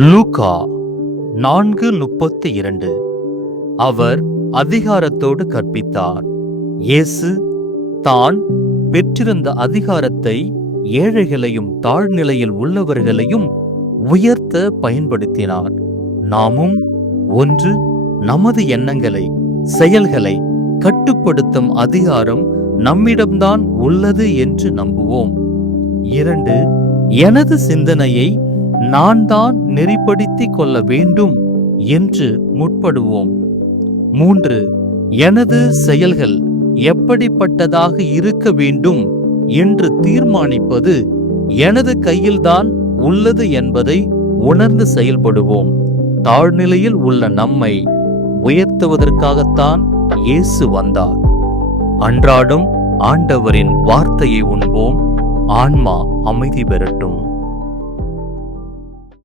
லூக்கா 4:32. அவர் அதிகாரத்தோடு கற்பித்தார். இயேசு தான் பெற்றிருந்த அதிகாரத்தை ஏழைகளையும் தாழ்நிலையில் உள்ளவர்களையும் உயர்த்த பயன்படுத்தினார். நாமும் ஒன்று, நமது எண்ணங்களை செயல்களை கட்டுப்படுத்தும் அதிகாரம் நம்மிடம்தான் உள்ளது என்று நம்புவோம். 2, எனது சிந்தனையை நான் தான் நெறிப்படுத்திக் கொள்ள வேண்டும் என்று முற்படுவோம். 3, எனது செயல்கள் எப்படிப்பட்டதாக இருக்க வேண்டும் என்று தீர்மானிப்பது எனது கையில்தான் உள்ளது என்பதை உணர்ந்து செயல்படுவோம். தாழ்நிலையில் உள்ள நம்மை உயர்த்துவதற்காகத்தான் இயேசு வந்தார். அன்றாடம் ஆண்டவரின் வார்த்தையை உண்போம். ஆன்மா அமைதி பெறட்டும்.